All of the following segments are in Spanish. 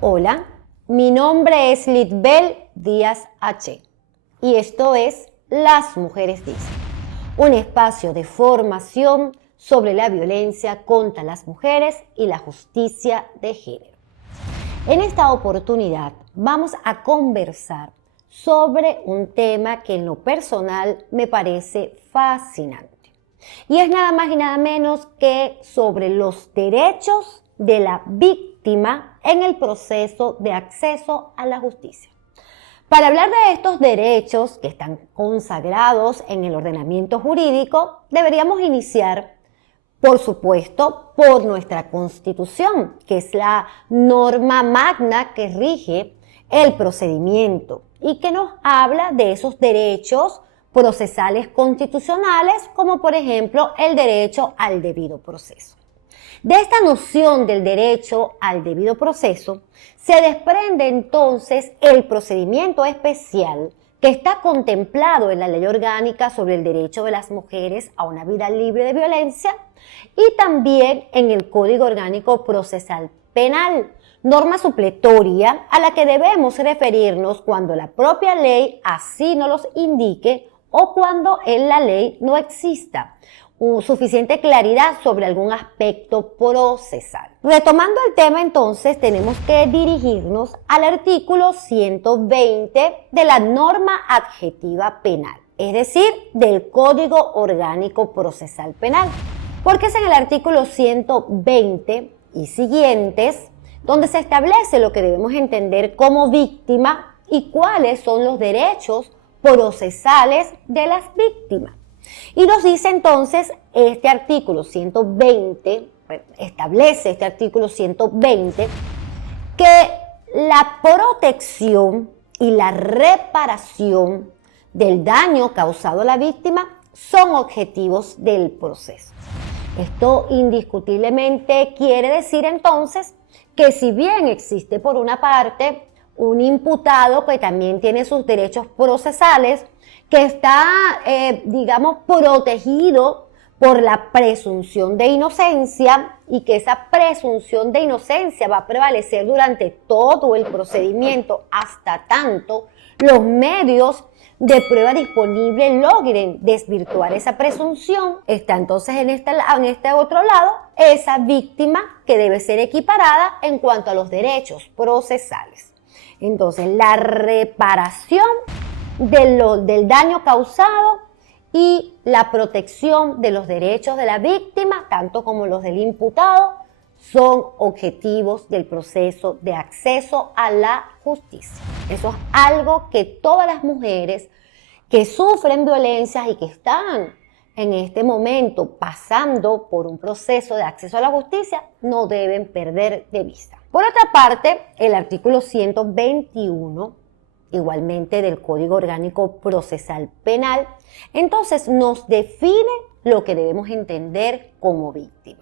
Hola, mi nombre es Litbel Díaz H. y esto es Las Mujeres Dicen, un espacio de formación sobre la violencia contra las mujeres y la justicia de género. En esta oportunidad vamos a conversar sobre un tema que en lo personal me parece fascinante. Y es nada más y nada menos que sobre los derechos de la víctima en el proceso de acceso a la justicia. Para hablar de estos derechos que están consagrados en el ordenamiento jurídico, deberíamos iniciar, por supuesto, por nuestra Constitución, que es la norma magna que rige el procedimiento y que nos habla de esos derechos procesales constitucionales, como por ejemplo el derecho al debido proceso. De esta noción del derecho al debido proceso se desprende entonces el procedimiento especial que está contemplado en la Ley Orgánica sobre el derecho de las mujeres a una vida libre de violencia y también en el Código Orgánico Procesal Penal, norma supletoria a la que debemos referirnos cuando la propia ley así nos los indique o cuando en la ley no exista suficiente claridad sobre algún aspecto procesal. Retomando el tema, entonces, tenemos que dirigirnos al artículo 120 de la norma adjetiva penal, es decir, del Código Orgánico Procesal Penal, porque es en el artículo 120 y siguientes donde se establece lo que debemos entender como víctima y cuáles son los derechos procesales de las víctimas. Y nos dice entonces este artículo 120, establece este artículo 120, que la protección y la reparación del daño causado a la víctima son objetivos del proceso. Esto indiscutiblemente quiere decir entonces que si bien existe por una parte un imputado que también tiene sus derechos procesales, que está, protegido por la presunción de inocencia y que esa presunción de inocencia va a prevalecer durante todo el procedimiento hasta tanto los medios de prueba disponibles logren desvirtuar esa presunción. Está entonces en este otro lado esa víctima que debe ser equiparada en cuanto a los derechos procesales. Entonces, la reparación del daño causado y la protección de los derechos de la víctima, tanto como los del imputado, son objetivos del proceso de acceso a la justicia. Eso es algo que todas las mujeres que sufren violencias y que están en este momento pasando por un proceso de acceso a la justicia no deben perder de vista. Por otra parte, el artículo 121 igualmente del Código Orgánico Procesal Penal, entonces nos define lo que debemos entender como víctima.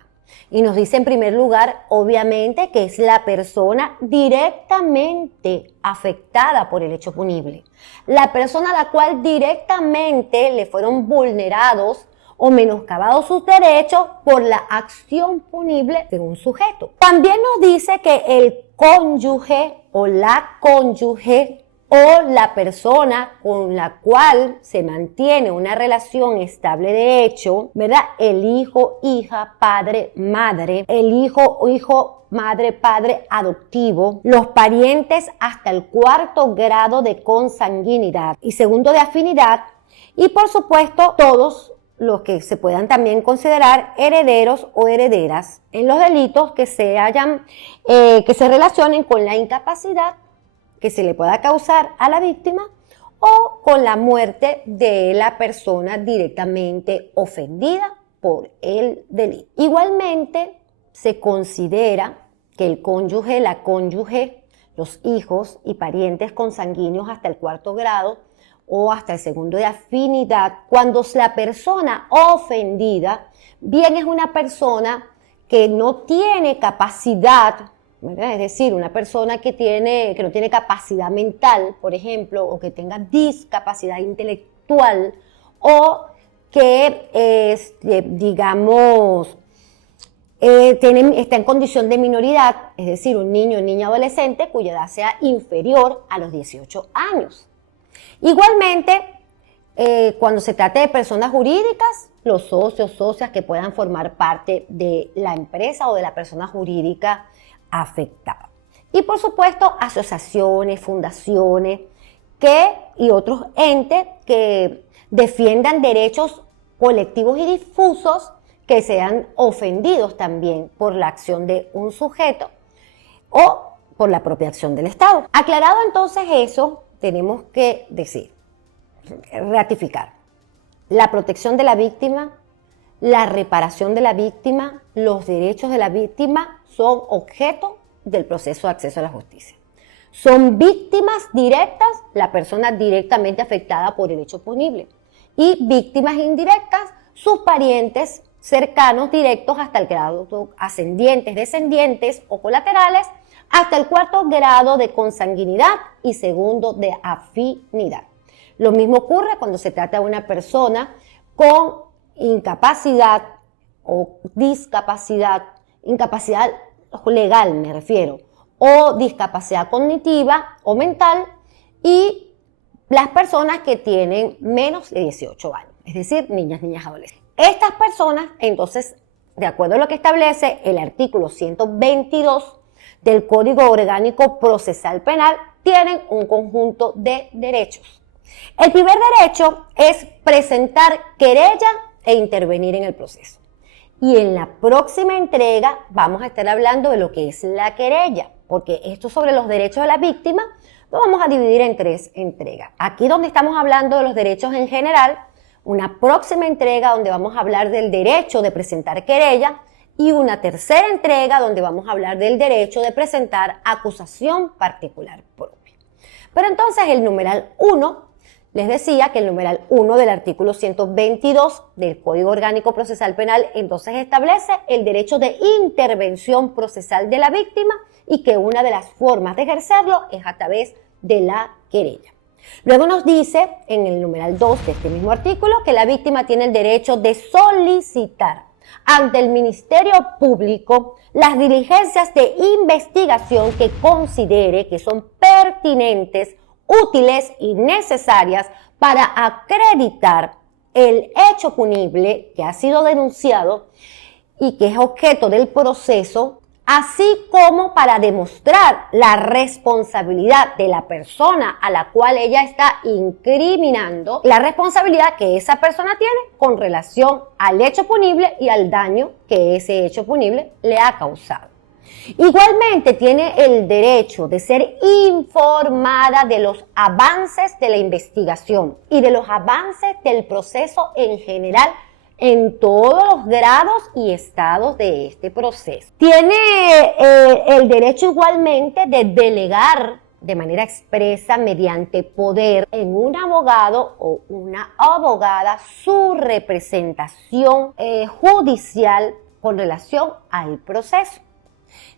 Y nos dice en primer lugar, obviamente, que es la persona directamente afectada por el hecho punible. La persona a la cual directamente le fueron vulnerados o menoscabados sus derechos por la acción punible de un sujeto. También nos dice que el cónyuge o la cónyuge o la persona con la cual se mantiene una relación estable de hecho, ¿verdad? El hijo, hija, padre, madre, el hijo, madre, padre adoptivo, los parientes hasta el 4º grado de consanguinidad y 2º de afinidad y por supuesto todos los que se puedan también considerar herederos o herederas en los delitos que se relacionen con la incapacidad que se le pueda causar a la víctima o con la muerte de la persona directamente ofendida por el delito. Igualmente, se considera que el cónyuge, la cónyuge, los hijos y parientes consanguíneos hasta el 4º grado o hasta el 2º de afinidad, cuando la persona ofendida bien es una persona que no tiene capacidad, ¿verdad? Es decir, una persona que no tiene capacidad mental, por ejemplo, o que tenga discapacidad intelectual, o que, está en condición de minoridad, es decir, un niño o niña adolescente cuya edad sea inferior a los 18 años. Igualmente, cuando se trate de personas jurídicas, los socios, socias que puedan formar parte de la empresa o de la persona jurídica afectada. Y por supuesto, asociaciones, fundaciones y otros entes que defiendan derechos colectivos y difusos que sean ofendidos también por la acción de un sujeto o por la propia acción del Estado. Aclarado entonces eso, tenemos que ratificar la protección de la víctima, la reparación de la víctima, los derechos de la víctima son objeto del proceso de acceso a la justicia. Son víctimas directas la persona directamente afectada por el hecho punible y víctimas indirectas sus parientes cercanos directos hasta el grado ascendientes, descendientes o colaterales hasta el cuarto grado de consanguinidad y segundo de afinidad. Lo mismo ocurre cuando se trata de una persona con incapacidad o discapacidad, incapacidad legal me refiero, o discapacidad cognitiva o mental y las personas que tienen menos de 18 años, es decir, niñas, adolescentes. Estas personas, entonces, de acuerdo a lo que establece el artículo 122 del Código Orgánico Procesal Penal, tienen un conjunto de derechos. El primer derecho es presentar querella e intervenir en el proceso. Y en la próxima entrega vamos a estar hablando de lo que es la querella, porque esto sobre los derechos de la víctima lo vamos a dividir en 3 entregas. Aquí donde estamos hablando de los derechos en general, una próxima entrega donde vamos a hablar del derecho de presentar querella y una tercera entrega donde vamos a hablar del derecho de presentar acusación particular propia. Pero entonces el numeral 1, les decía que el numeral 1 del artículo 122 del Código Orgánico Procesal Penal entonces establece el derecho de intervención procesal de la víctima y que una de las formas de ejercerlo es a través de la querella. Luego nos dice en el numeral 2 de este mismo artículo que la víctima tiene el derecho de solicitar ante el Ministerio Público las diligencias de investigación que considere que son pertinentes, útiles y necesarias para acreditar el hecho punible que ha sido denunciado y que es objeto del proceso, así como para demostrar la responsabilidad de la persona a la cual ella está incriminando, la responsabilidad que esa persona tiene con relación al hecho punible y al daño que ese hecho punible le ha causado. Igualmente tiene el derecho de ser informada de los avances de la investigación y de los avances del proceso en general en todos los grados y estados de este proceso. Tiene el derecho igualmente de delegar de manera expresa mediante poder en un abogado o una abogada su representación judicial con relación al proceso.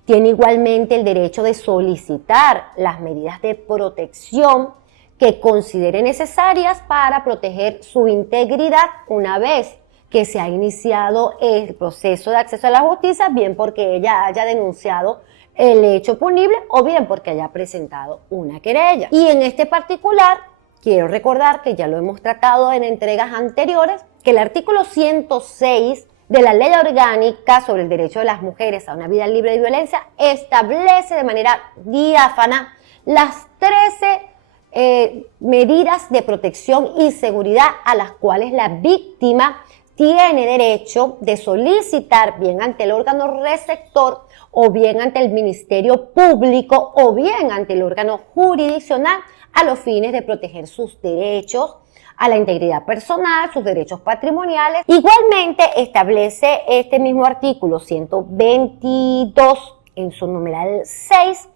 Tiene igualmente el derecho de solicitar las medidas de protección que considere necesarias para proteger su integridad una vez que se ha iniciado el proceso de acceso a la justicia, bien porque ella haya denunciado el hecho punible o bien porque haya presentado una querella. Y en este particular, quiero recordar que ya lo hemos tratado en entregas anteriores, que el artículo 106 de la Ley Orgánica sobre el Derecho de las Mujeres a una Vida Libre de Violencia establece de manera diáfana las 13 medidas de protección y seguridad a las cuales la víctima tiene derecho de solicitar bien ante el órgano receptor o bien ante el Ministerio Público o bien ante el órgano jurisdiccional a los fines de proteger sus derechos a la integridad personal, sus derechos patrimoniales. Igualmente establece este mismo artículo 122 en su numeral 6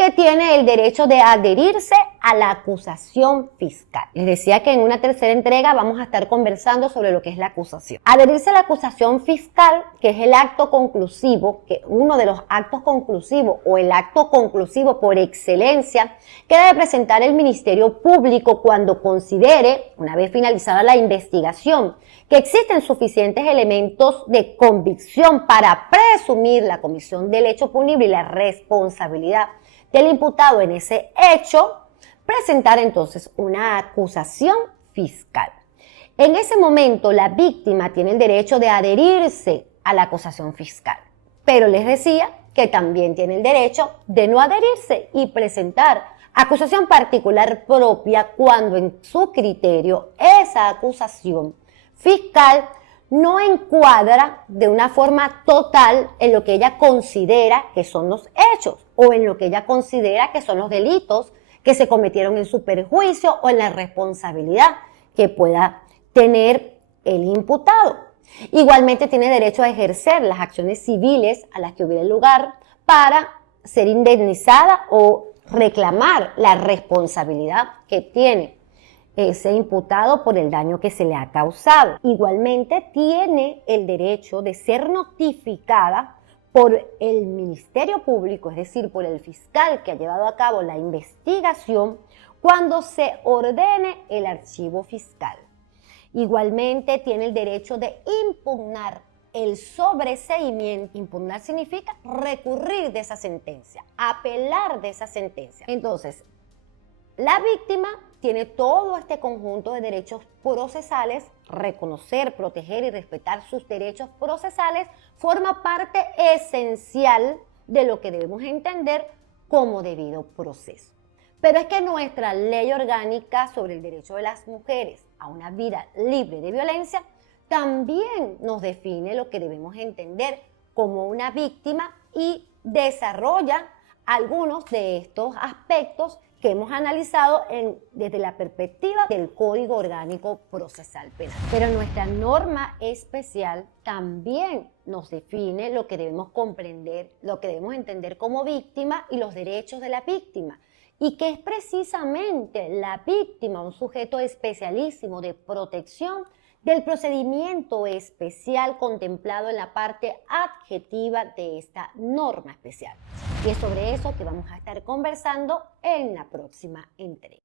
que tiene el derecho de adherirse a la acusación fiscal. Les decía que en una tercera entrega vamos a estar conversando sobre lo que es la acusación. Adherirse a la acusación fiscal, que es el acto conclusivo, que uno de los actos conclusivos o el acto conclusivo por excelencia que debe presentar el Ministerio Público cuando considere, una vez finalizada la investigación, que existen suficientes elementos de convicción para presumir la comisión del hecho punible y la responsabilidad del imputado en ese hecho, presentar entonces una acusación fiscal. En ese momento, la víctima tiene el derecho de adherirse a la acusación fiscal, pero les decía que también tiene el derecho de no adherirse y presentar acusación particular propia cuando en su criterio esa acusación fiscal no encuadra de una forma total en lo que ella considera que son los hechos o en lo que ella considera que son los delitos que se cometieron en su perjuicio o en la responsabilidad que pueda tener el imputado. Igualmente tiene derecho a ejercer las acciones civiles a las que hubiera lugar para ser indemnizada o reclamar la responsabilidad que tiene ese imputado por el daño que se le ha causado. Igualmente tiene el derecho de ser notificada por el Ministerio Público, es decir, por el fiscal que ha llevado a cabo la investigación, cuando se ordene el archivo fiscal. Igualmente tiene el derecho de impugnar el sobreseimiento. Impugnar significa recurrir de esa sentencia, apelar de esa sentencia. Entonces, la víctima tiene todo este conjunto de derechos procesales. Reconocer, proteger y respetar sus derechos procesales forma parte esencial de lo que debemos entender como debido proceso. Pero es que nuestra ley orgánica sobre el derecho de las mujeres a una vida libre de violencia también nos define lo que debemos entender como una víctima y desarrolla algunos de estos aspectos que hemos analizado desde la perspectiva del Código Orgánico Procesal Penal. Pero nuestra norma especial también nos define lo que debemos comprender, lo que debemos entender como víctima y los derechos de la víctima. Y que es precisamente la víctima un sujeto especialísimo de protección del procedimiento especial contemplado en la parte adjetiva de esta norma especial. Y es sobre eso que vamos a estar conversando en la próxima entrega.